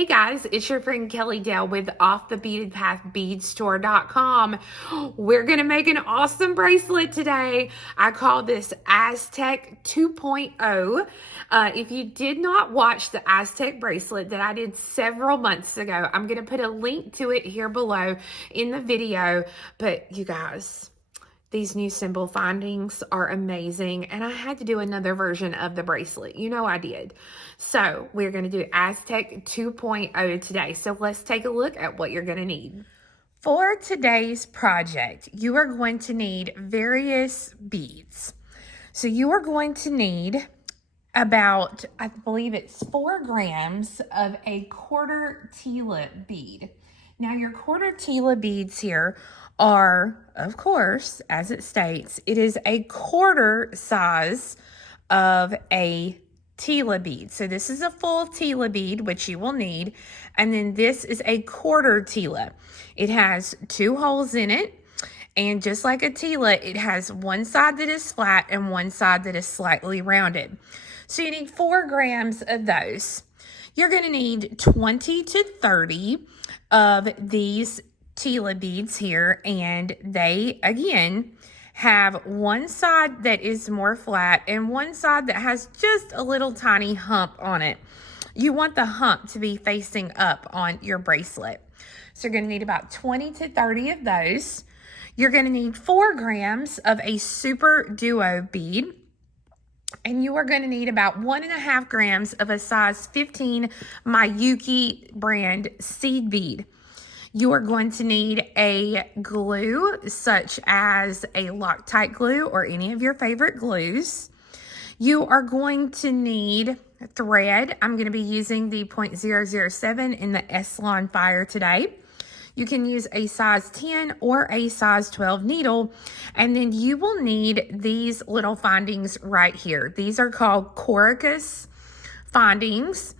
Hey guys, it's your friend Kelly Dale with offthebeadedpath beadstore.com. We're going to make an awesome bracelet today. I call this Aztec 2.0. If you did not watch the Aztec bracelet that I did several months ago, I'm going to put a link to it here below in the video. But you guys, these new symbol findings are amazing, and I had to do another version of the bracelet. You know I did. So we're going to do Aztec 2.0 today. So let's take a look at what you're going to need. For today's project, you are going to need various beads. So you are going to need about, I believe it's 4 grams of a quarter Tila bead. Now your quarter Tila beads here are, of course, as it states, it is a quarter size of a Tila bead. So this is a full Tila bead, which you will need. And then this is a quarter Tila. It has 2 holes in it. And just like a Tila, it has one side that is flat and one side that is slightly rounded. So you need 4 grams of those. You're going to need 20 to 30 of these Tila beads here, and they again have one side that is more flat and one side that has just a little tiny hump on it. You want the hump to be facing up on your bracelet. So you're going to need about 20 to 30 of those. You're going to need 4 grams of a Superduo bead. And you are going to need about 1.5 grams of a size 15 Miyuki brand seed bead. You are going to need a glue such as a Loctite glue or any of your favorite glues. You are going to need thread. I'm going to be using the 0.007 in the Eslon Fire today. You can use a size 10 or a size 12 needle. And then you will need these little findings right here. These are called Korakas findings.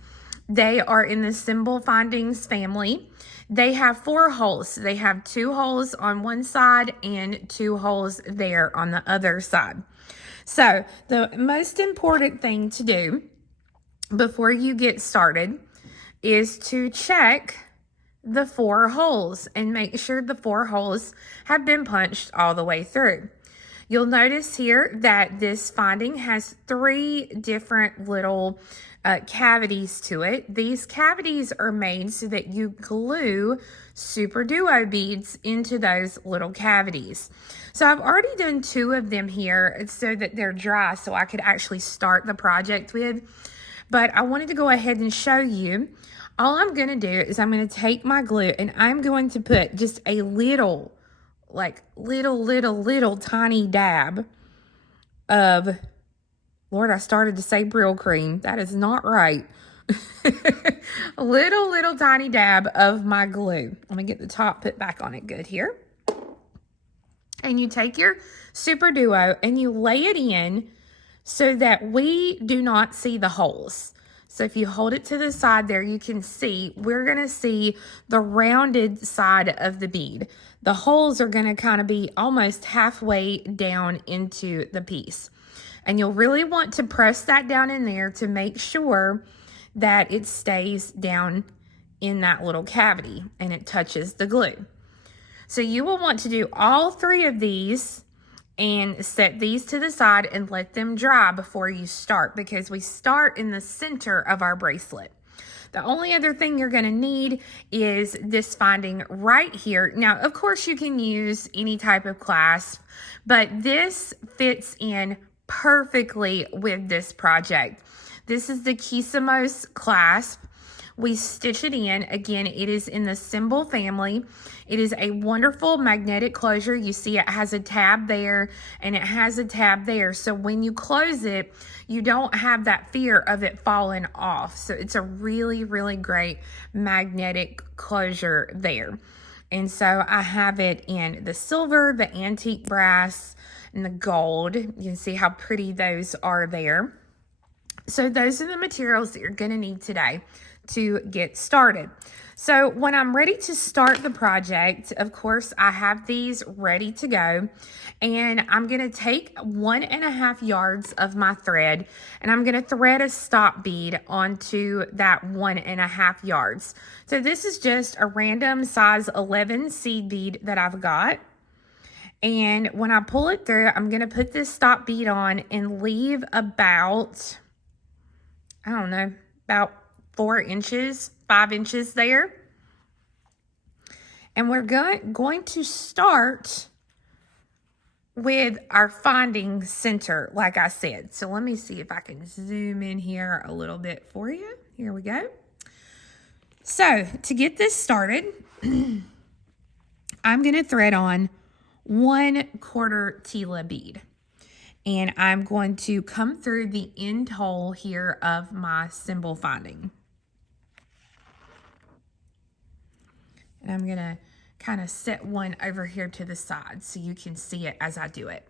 They are in the Cymbal findings family. They have 4 holes. They have 2 holes on one side and 2 holes there on the other side. So the most important thing to do before you get started is to check the 4 holes and make sure the 4 holes have been punched all the way through. You'll notice here that this finding has 3 different little cavities to it. These cavities are made so that you glue Superduo beads into those little cavities. So I've already done 2 of them here so that they're dry so I could actually start the project with. But I wanted to go ahead and show you. All I'm going to do is I'm going to take my glue and I'm going to put just a little, like little tiny dab of, Lord, I started to say Brill cream. That is not right. little tiny dab of my glue. Let me get the top put back on it good here. And you take your Superduo and you lay it in so that we do not see the holes. So if you hold it to the side there, you can see, we're going to see the rounded side of the bead. The holes are going to kind of be almost halfway down into the piece. And you'll really want to press that down in there to make sure that it stays down in that little cavity and it touches the glue. So you will want to do all 3 of these and set these to the side and let them dry before you start, because we start in the center of our bracelet. The only other thing you're going to need is this finding right here. Now, of course, you can use any type of clasp, but this fits in perfectly with this project. This is the Kissamos clasp. We stitch it in. Again, it is in the Cymbal family. It is a wonderful magnetic closure. You see it has a tab there and it has a tab there. So when you close it, you don't have that fear of it falling off. So it's a really great magnetic closure there. And so I have it in the silver, the antique brass, and the gold. You can see how pretty those are there. So those are the materials that you're going to need today to get started. So when I'm ready to start the project, of course, I have these ready to go, and I'm going to take 1.5 yards of my thread, and I'm going to thread a stop bead onto that 1.5 yards. So this is just a random size 11 seed bead that I've got. And when I pull it through, I'm going to put this stop bead on and leave about, I don't know, about 4 inches, 5 inches there. And we're going to start with our finding center, like I said. So let me see if I can zoom in here a little bit for you. Here we go. So to get this started, I'm going to thread on 1/4 Tila bead. And I'm going to come through the end hole here of my cymbal finding. And I'm going to kind of set one over here to the side so you can see it as I do it.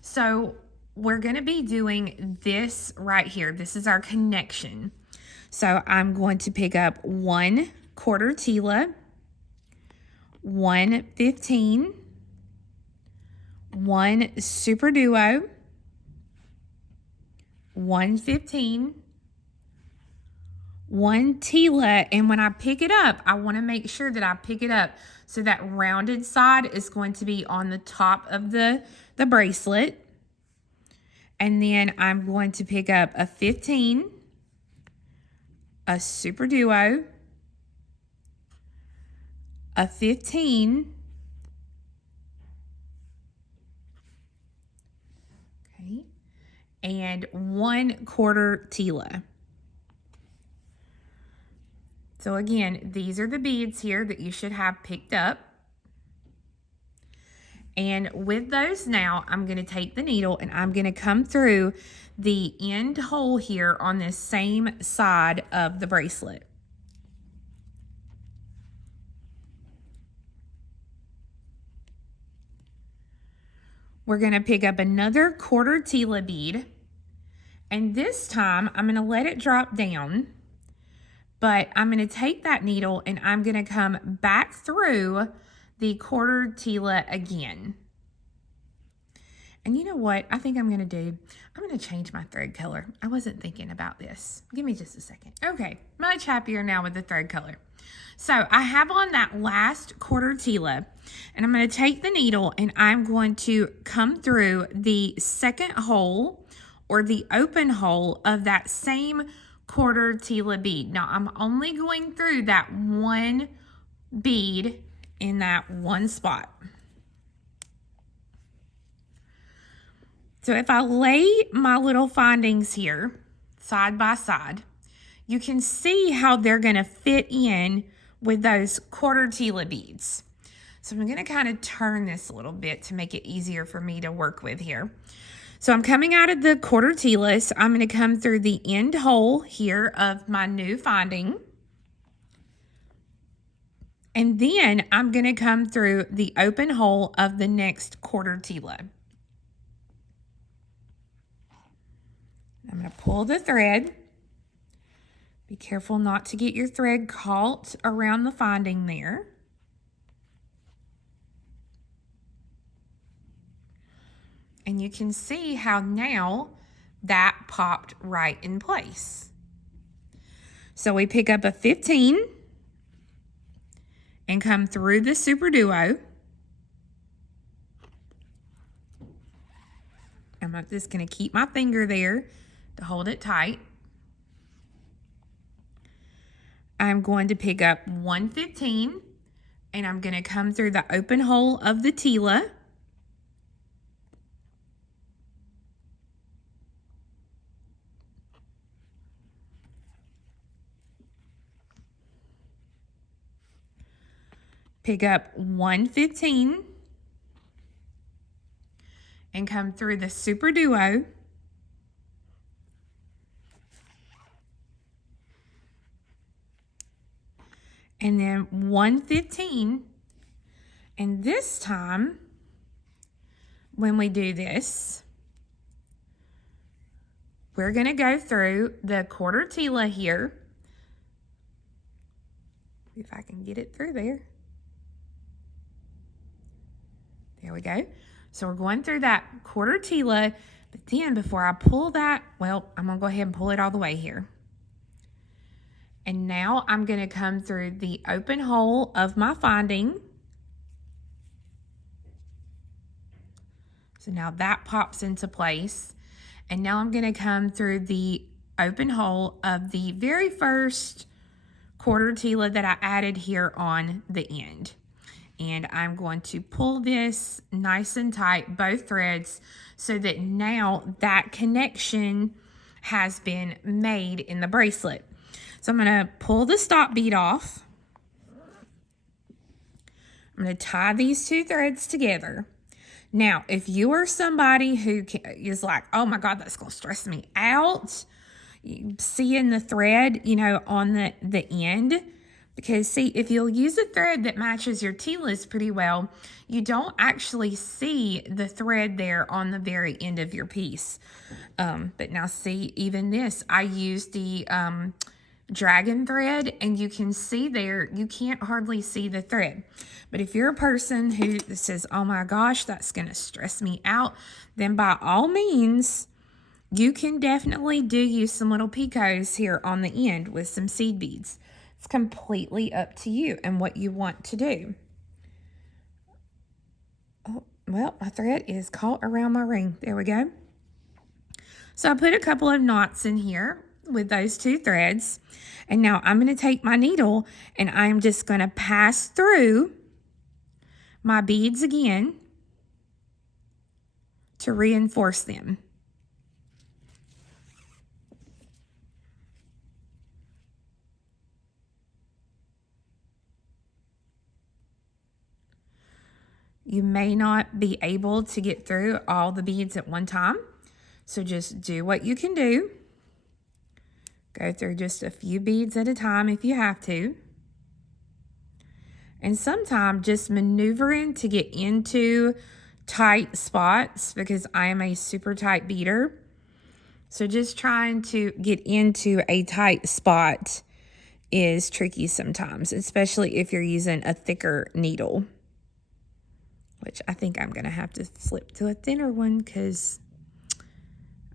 So we're going to be doing this right here. This is our connection. So I'm going to pick up 1/4 Tila, 1/15, 1 Superduo, 1/15, 1 Tila, and when I pick it up, I want to make sure that I pick it up so that rounded side is going to be on the top of the bracelet. And then I'm going to pick up a 15, a Superduo, a 15, okay, and 1/4 Tila. So again, these are the beads here that you should have picked up. And with those now, I'm going to take the needle and I'm going to come through the end hole here on this same side of the bracelet. We're going to pick up another 1/4 Tila bead. And this time, I'm going to let it drop down. But I'm going to take that needle and I'm going to come back through the 1/4 Tila again. And you know what I think I'm going to do? I'm going to change my thread color. I wasn't thinking about this. Give me just a second. Okay, much happier now with the thread color. So I have on that last 1/4 Tila, and I'm going to take the needle and I'm going to come through the second hole or the open hole of that same 1/4 Tila bead. Now I'm only going through that one bead in that one spot. So if I lay my little findings here side by side, you can see how they're going to fit in with those 1/4 Tila beads. So I'm going to kind of turn this a little bit to make it easier for me to work with here. So I'm coming out of the 1/4 Tila, so I'm going to come through the end hole here of my new finding. And then I'm going to come through the open hole of the next 1/4 Tila. I'm going to pull the thread. Be careful not to get your thread caught around the finding there. And you can see how now that popped right in place. So we pick up a 15 and come through the Superduo. I'm just going to keep my finger there to hold it tight. I'm going to pick up 1/15 and I'm going to come through the open hole of the Tila. Pick up 1/15 and come through the Superduo. And then 1/15, and this time when we do this, we're going to go through the 1/4 Tila here if I can get it through there. There we go. So we're going through that quarter Tila, but then before I pull that, well, I'm gonna go ahead and pull it all the way here. And now I'm gonna come through the open hole of my finding. So now that pops into place. And now I'm gonna come through the open hole of the very first quarter Tila that I added here on the end. And I'm going to pull this nice and tight, both threads, so that now that connection has been made in the bracelet. So I'm gonna pull the stop bead off. I'm gonna tie these two threads together. Now, if you are somebody who is like, oh my God, that's gonna stress me out, seeing the thread, you know, on the end, because see, if you'll use a thread that matches your Tilas pretty well, you don't actually see the thread there on the very end of your piece. But now see, even this, I used the dragon thread, and you can see there, you can't hardly see the thread. But if you're a person who says, oh my gosh, that's gonna stress me out, then by all means, you can definitely do use some little picots here on the end with some seed beads. It's completely up to you and what you want to do. Oh, well, my thread is caught around my ring. There we go. So I put a couple of knots in here with those two threads. And now I'm going to take my needle and I'm just going to pass through my beads again to reinforce them. You may not be able to get through all the beads at one time, so just do what you can do. Go through just a few beads at a time if you have to. And sometimes just maneuvering to get into tight spots, because I am a super tight beader. So just trying to get into a tight spot is tricky sometimes, especially if you're using a thicker needle. Which I think I'm going to have to flip to a thinner one because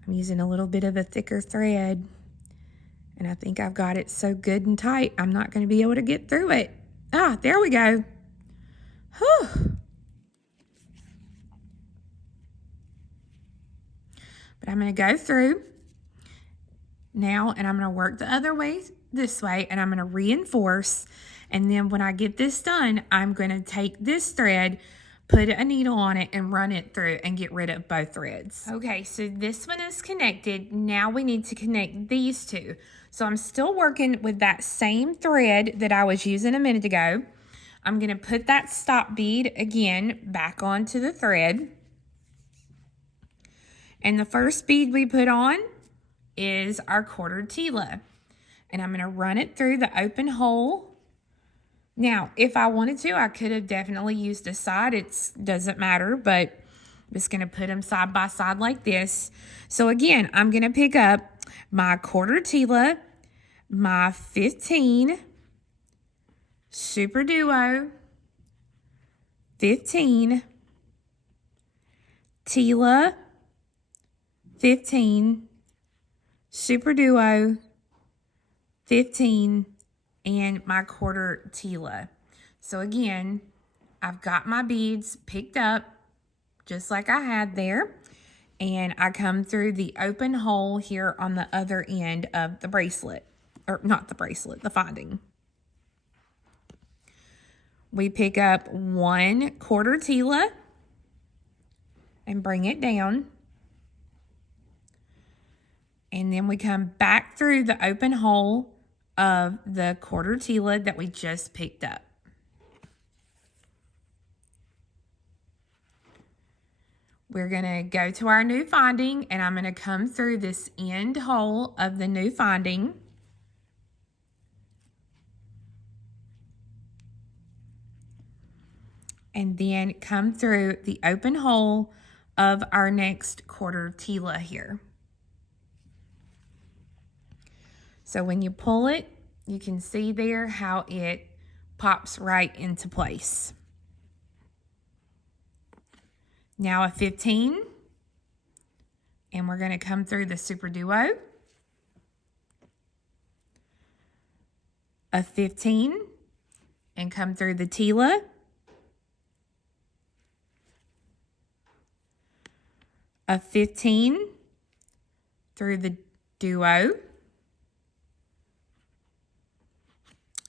I'm using a little bit of a thicker thread. And I think I've got it so good and tight, I'm not going to be able to get through it. Ah, there we go. Whew. But I'm going to go through now, and I'm going to work the other way this way, and I'm going to reinforce. And then when I get this done, I'm going to take this thread, put a needle on it, and run it through and get rid of both threads. Okay, so this one is connected. Now we need to connect these two. So I'm still working with that same thread that I was using a minute ago. I'm going to put that stop bead again back onto the thread. And the first bead we put on is our quarter Tila. And I'm going to run it through the open hole. Now, if I wanted to, I could have definitely used a side. It doesn't matter, but I'm just going to put them side by side like this. So again, I'm going to pick up my quarter Tila, my 15, Superduo, 15, Tila, 15, Superduo, 15, and my quarter Tila. So again, I've got my beads picked up just like I had there, and I come through the open hole here on the other end of the bracelet, or not the bracelet, the finding. We pick up one quarter Tila and bring it down. And then we come back through the open hole of the quarter Tila that we just picked up. We're going to go to our new finding, and I'm going to come through this end hole of the new finding. And then come through the open hole of our next quarter Tila here. So when you pull it, you can see there how it pops right into place. Now a 15, and we're going to come through the Superduo. A 15, and come through the Tila. A 15 through the Duo.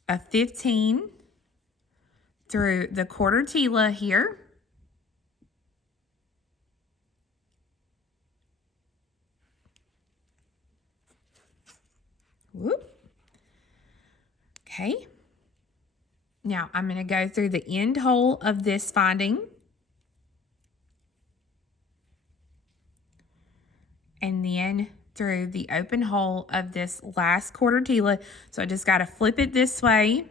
A 15 through the quarter Tila here. Whoop. Okay. Now I'm going to go through the end hole of this finding. And then through the open hole of this last quarter Tila. So I just got to flip it this way.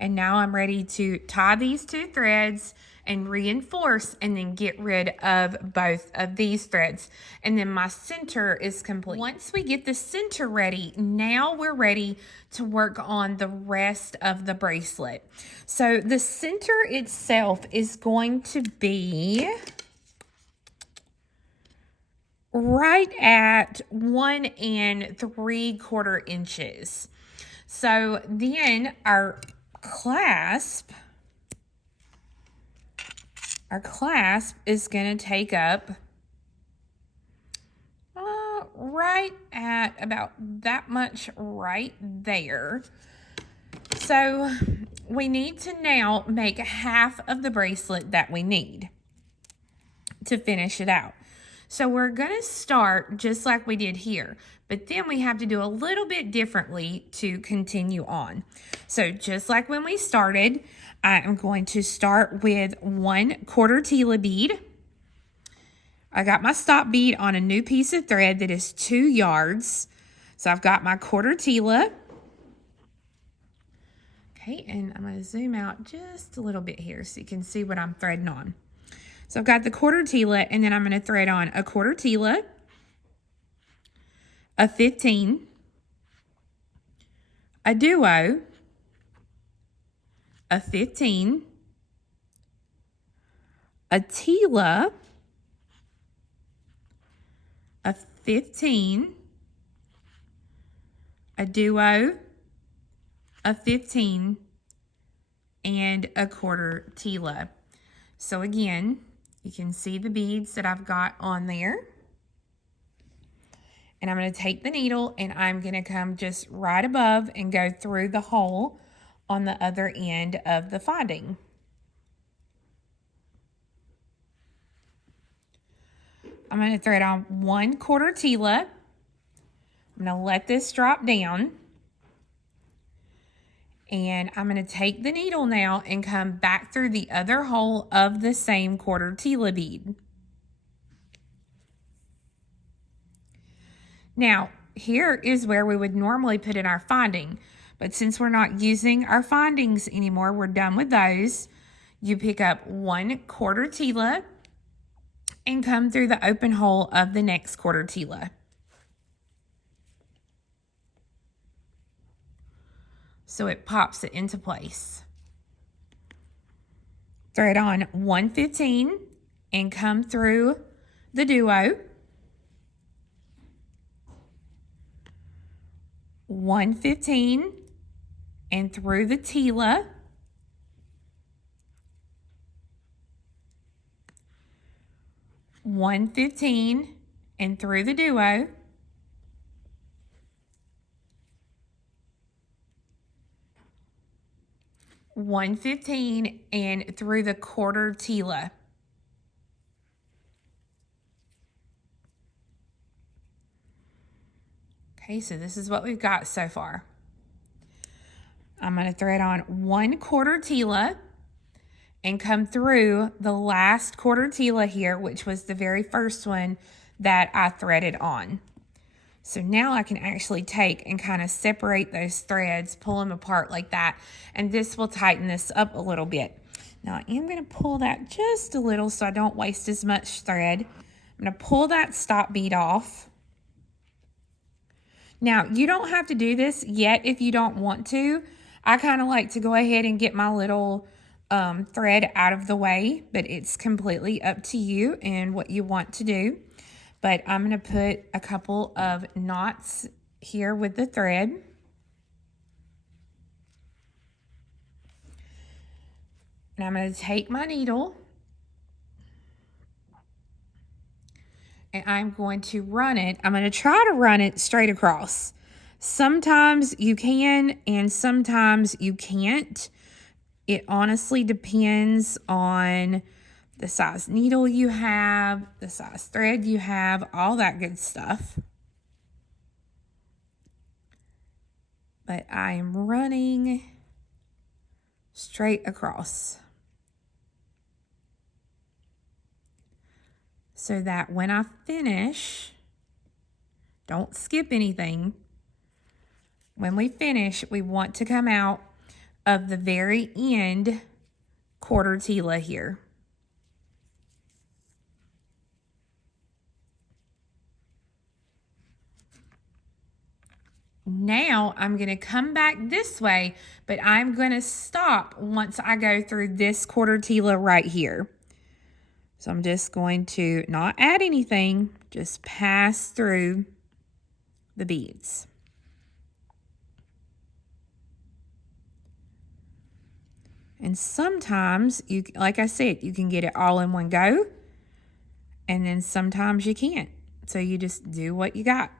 And now I'm ready to tie these two threads and reinforce and then get rid of both of these threads. And then my center is complete. Once we get the center ready, now we're ready to work on the rest of the bracelet. So the center itself is going to be right at 1 3/4 inches. So then our clasp is going to take up right at about that much right there. So we need to now make half of the bracelet that we need to finish it out. So we're going to start just like we did here, but then we have to do a little bit differently to continue on. So just like when we started, I am going to start with 1/4 Tila bead. I got my stop bead on a new piece of thread that is 2 yards. So I've got my 1/4 Tila. Okay, and I'm going to zoom out just a little bit here so you can see what I'm threading on. So I've got the 1/4 Tila, and then I'm going to thread on a 1/4 Tila, a 15, a Duo, a 15, a Tila, a 15, a Duo, a 15, and a 1/4 Tila. So again, you can see the beads that I've got on there. And I'm going to take the needle and I'm going to come just right above and go through the hole on the other end of the finding. I'm going to thread on 1/4 Tila. I'm going to let this drop down. And I'm going to take the needle now and come back through the other hole of the same 1/4 Tila bead. Now, here is where we would normally put in our finding. But since we're not using our findings anymore, we're done with those. You pick up 1/4 Tila and come through the open hole of the next 1/4 Tila. So it pops it into place. Thread on 1/15 and come through the Duo. 1/15 and through the Tila. 1/15 and through the Duo. 1/15 and through the 1/4 Tila. Okay, so this is what we've got so far. I'm going to thread on 1/4 Tila and come through the last 1/4 Tila here, which was the very first one that I threaded on. So now I can actually take and kind of separate those threads, pull them apart like that, and this will tighten this up a little bit. Now I am going to pull that just a little so I don't waste as much thread. I'm going to pull that stop bead off. Now, you don't have to do this yet if you don't want to. I kind of like to go ahead and get my little thread out of the way, but it's completely up to you and what you want to do. But I'm going to put a couple of knots here with the thread. And I'm going to take my needle and I'm going to run it. I'm going to try to run it straight across. Sometimes you can and sometimes you can't. It honestly depends on the size needle you have, the size thread you have, all that good stuff. But I am running straight across, so that when I finish, don't skip anything. When we finish, we want to come out of the very end quarter Tila here. Now I'm going to come back this way, but I'm going to stop once I go through this quarter Tila right here. So I'm just going to not add anything, just pass through the beads. And sometimes, like I said, you can get it all in one go, and then sometimes you can't. So you just do what you got.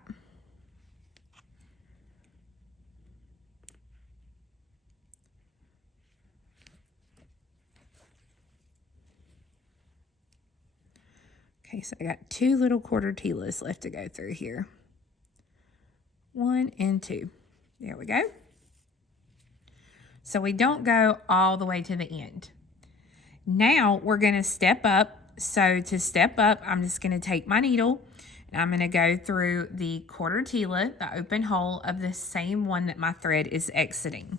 Okay, so I got 2 little quarter Tilas left to go through here. 1 and 2. There we go. So we don't go all the way to the end. Now we're going to step up. So to step up, I'm just going to take my needle and I'm going to go through the quarter Tila, the open hole of the same one that my thread is exiting.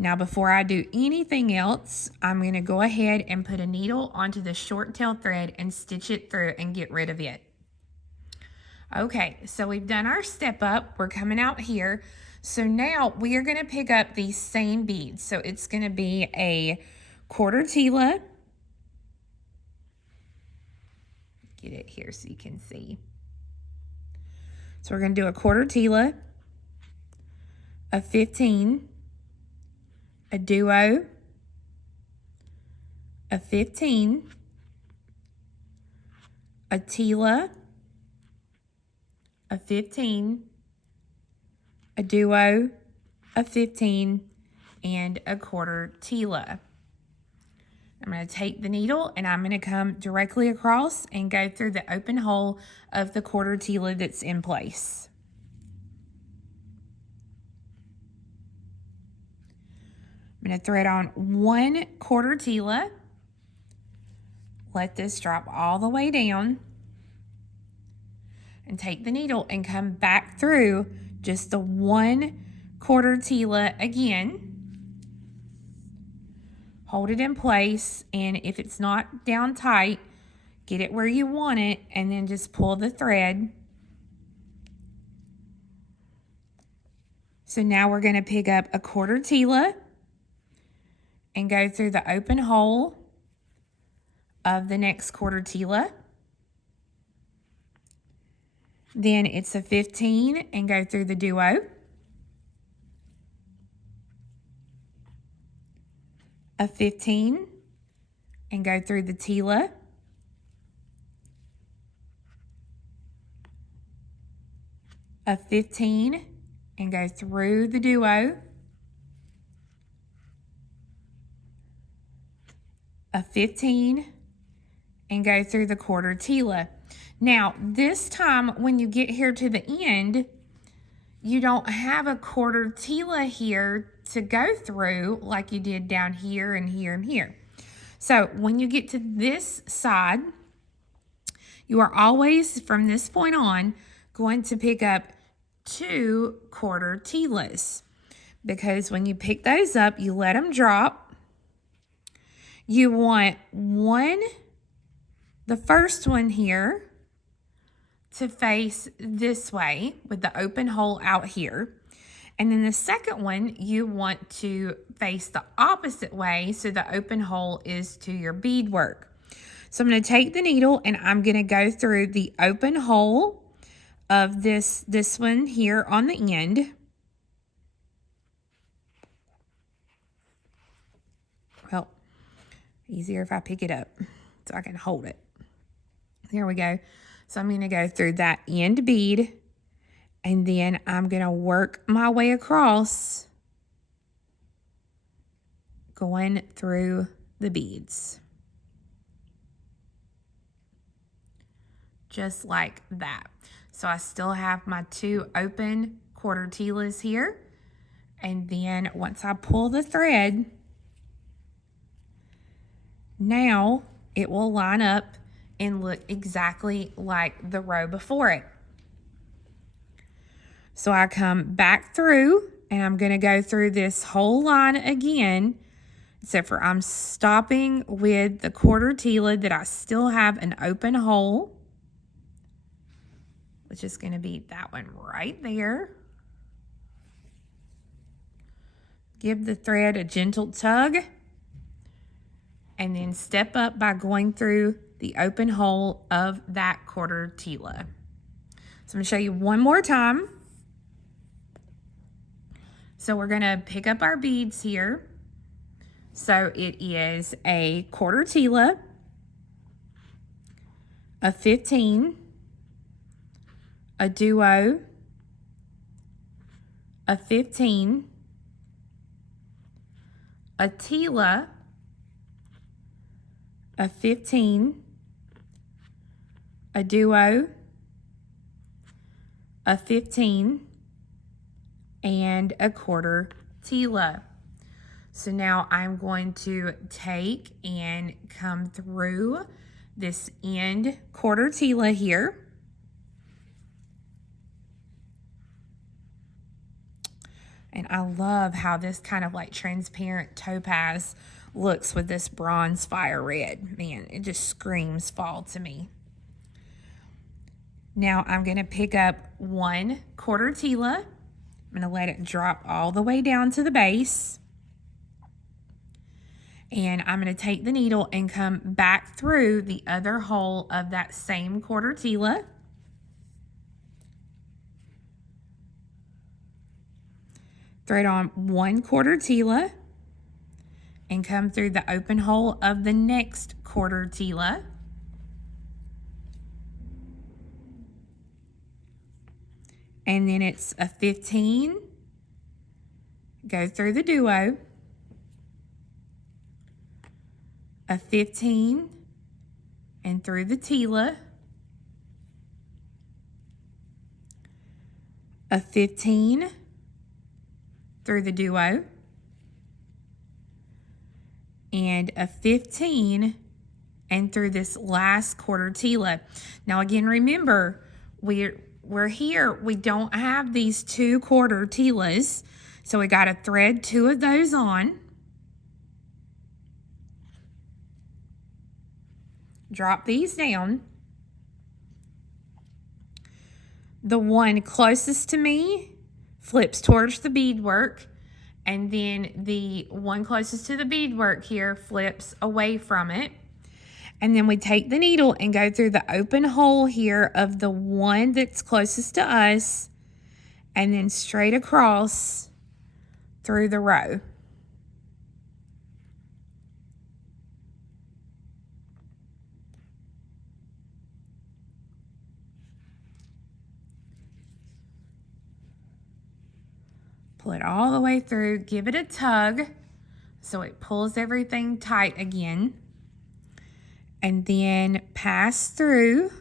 Now, before I do anything else, I'm going to go ahead and put a needle onto the short tail thread and stitch it through and get rid of it. Okay, so we've done our step up. We're coming out here. So now we are going to pick up these same beads. So it's going to be a quarter Tila. Get it here so you can see. So we're going to do a quarter Tila, a 15, a duo, a 15, a Tila, a 15, a duo, a 15, and a quarter Tila. I'm going to take the needle and I'm going to come directly across and go through the open hole of the quarter Tila that's in place. I'm going to thread on 1 quarter Tila. Let this drop all the way down. And take the needle and come back through just the 1 quarter Tila again. Hold it in place, and if it's not down tight, get it where you want it, and then just pull the thread. So now we're going to pick up a quarter Tila and go through the open hole of the next quarter Tila. Then it's a 15 and go through the duo. A 15 and go through the Tila. A 15 and go through the duo. A 15 and go through the quarter Tila. Now, this time when you get here to the end, you don't have a quarter Tila here to go through like you did down here and here and here. So when you get to this side, you are always, from this point on, going to pick up 2 quarter Tilas. Because when you pick those up, you let them drop. You want the first one here, to face this way with the open hole out here. And then the second one, you want to face the opposite way so the open hole is to your beadwork. So I'm going to take the needle and I'm going to go through the open hole of this one here on the end. Well, easier if I pick it up so I can hold it. There we go. So I'm going to go through that end bead, and then I'm going to work my way across, going through the beads. Just like that. So I still have my 2 open quarter tilas here. And then once I pull the thread, now it will line up and look exactly like the row before it. So I come back through and I'm going to go through this whole line again, except for I'm stopping with the quarter tila that I still have an open hole, which is going to be that one right there. Give the thread a gentle tug and then step up by going through the open hole of that quarter tila. So I'm going to show you one more time. So we're going to pick up our beads here. So it is a quarter tila, a 15, a duo, a 15, a tila, a 15, a duo, a 15, and a quarter tila. So now I'm going to take and come through this end quarter tila here. And I love how this kind of like transparent topaz looks with this bronze fire red. Man, it just screams fall to me. Now I'm going to pick up 1 quarter tila. I'm going to let it drop all the way down to the base. And I'm going to take the needle and come back through the other hole of that same quarter tila. Thread on 1 quarter tila and come through the open hole of the next quarter tila. And then it's a 15, go through the duo, a 15, and through the tila, a 15, through the duo, and a 15, and through this last quarter tila. Now again, remember, we're here, we don't have these 2 quarter tilas, so we got to thread 2 of those on. Drop these down. The one closest to me flips towards the beadwork, and then the one closest to the beadwork here flips away from it. And then we take the needle and go through the open hole here of the one that's closest to us, and then straight across through the row. Pull it all the way through, give it a tug so it pulls everything tight again. And then pass through.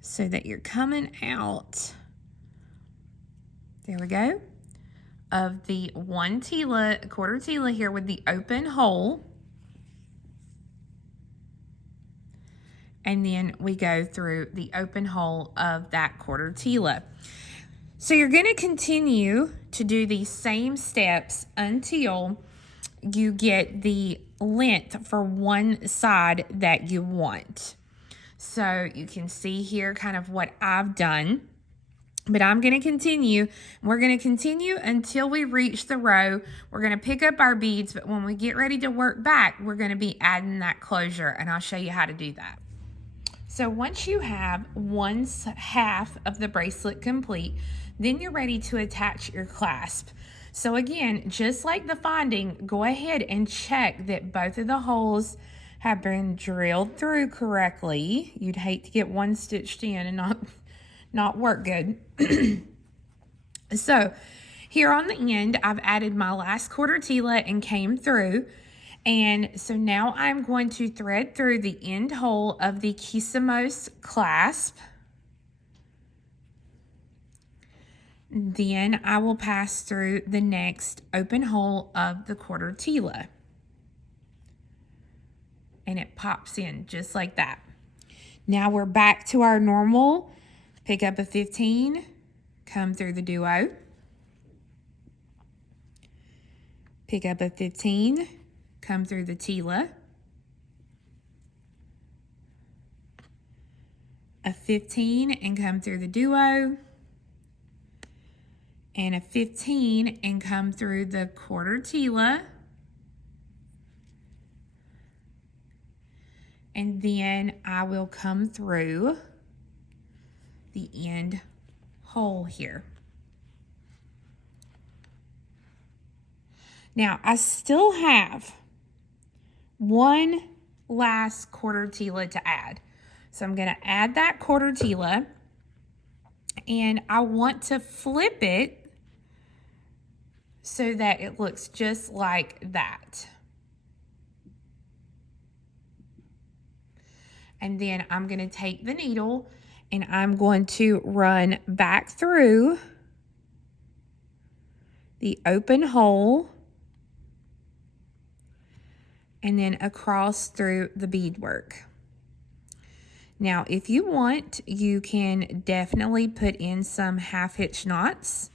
So that you're coming out, there we go, of the 1 tila, quarter tila here with the open hole. And then we go through the open hole of that quarter tila. So you're going to continue to do these same steps until you get the length for one side that you want. So you can see here kind of what I've done. But I'm going to continue. We're going to continue until we reach the row. We're going to pick up our beads, but when we get ready to work back, we're going to be adding that closure, and I'll show you how to do that. So once you have one half of the bracelet complete, then you're ready to attach your clasp. So again, just like the finding, go ahead and check that both of the holes have been drilled through correctly. You'd hate to get one stitched in and not work good. So here on the end, I've added my last quarter Tila and came through. And so now I'm going to thread through the end hole of the Kissamos clasp. Then I will pass through the next open hole of the quarter Tila. And it pops in just like that. Now we're back to our normal. Pick up a 15, come through the duo. Pick up a 15, come through the Tila. A 15 and come through the duo. And a 15 and come through the quarter Tila. And then I will come through the end hole here. Now I still have one last quarter Tila to add. So I'm going to add that quarter Tila, and I want to flip it so that it looks just like that. And then I'm going to take the needle and I'm going to run back through the open hole and then across through the beadwork. Now, if you want, you can definitely put in some half-hitch knots,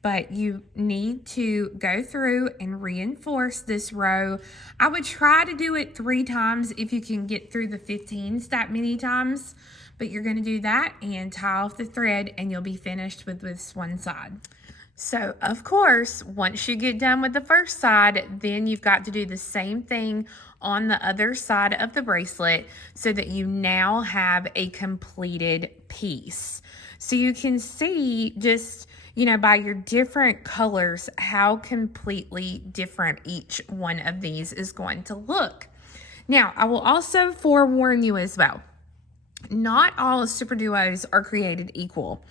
but you need to go through and reinforce this row. I would try to do it 3 times if you can get through the 15s that many times, but you're going to do that and tie off the thread and you'll be finished with this one side. So, of course, once you get done with the first side, then you've got to do the same thing on the other side of the bracelet so that you now have a completed piece. So you can see just, by your different colors, how completely different each one of these is going to look. Now, I will also forewarn you as well. Not all Superduos are created equal.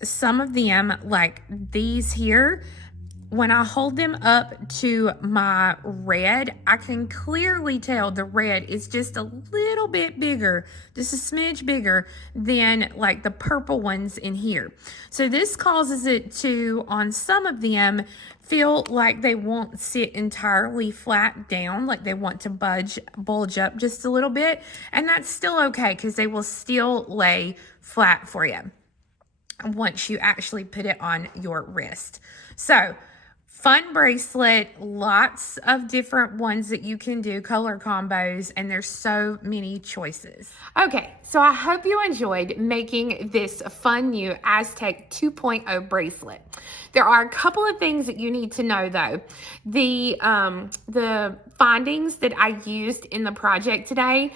Some of them, like these here, when I hold them up to my red, I can clearly tell the red is just a little bit bigger, just a smidge bigger than like the purple ones in here. So this causes it to, on some of them, feel like they won't sit entirely flat down, like they want to bulge up just a little bit. And that's still okay because they will still lay flat for you once you actually put it on your wrist. So, fun bracelet, lots of different ones that you can do, color combos, and there's so many choices. Okay, so I hope you enjoyed making this fun new Aztec 2.0 bracelet. There are a couple of things that you need to know though. The findings that I used in the project today,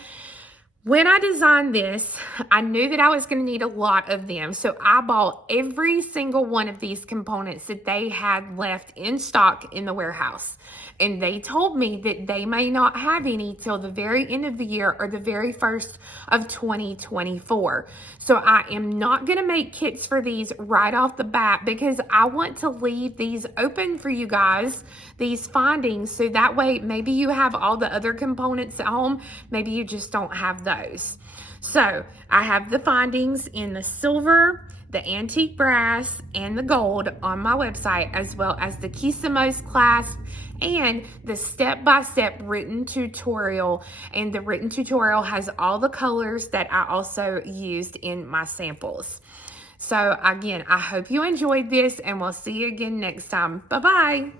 when I designed this, I knew that I was going to need a lot of them. So I bought every single one of these components that they had left in stock in the warehouse. And they told me that they may not have any till the very end of the year or the very first of 2024. So I am not going to make kits for these right off the bat because I want to leave these open for you guys, these findings, so that way maybe you have all the other components at home, maybe you just don't have those. So I have the findings in the silver, the antique brass, and the gold on my website, as well as the Kissamos clasp and the step-by-step written tutorial. And the written tutorial has all the colors that I also used in my samples. So again, I hope you enjoyed this, and we'll see you again next time. Bye-bye.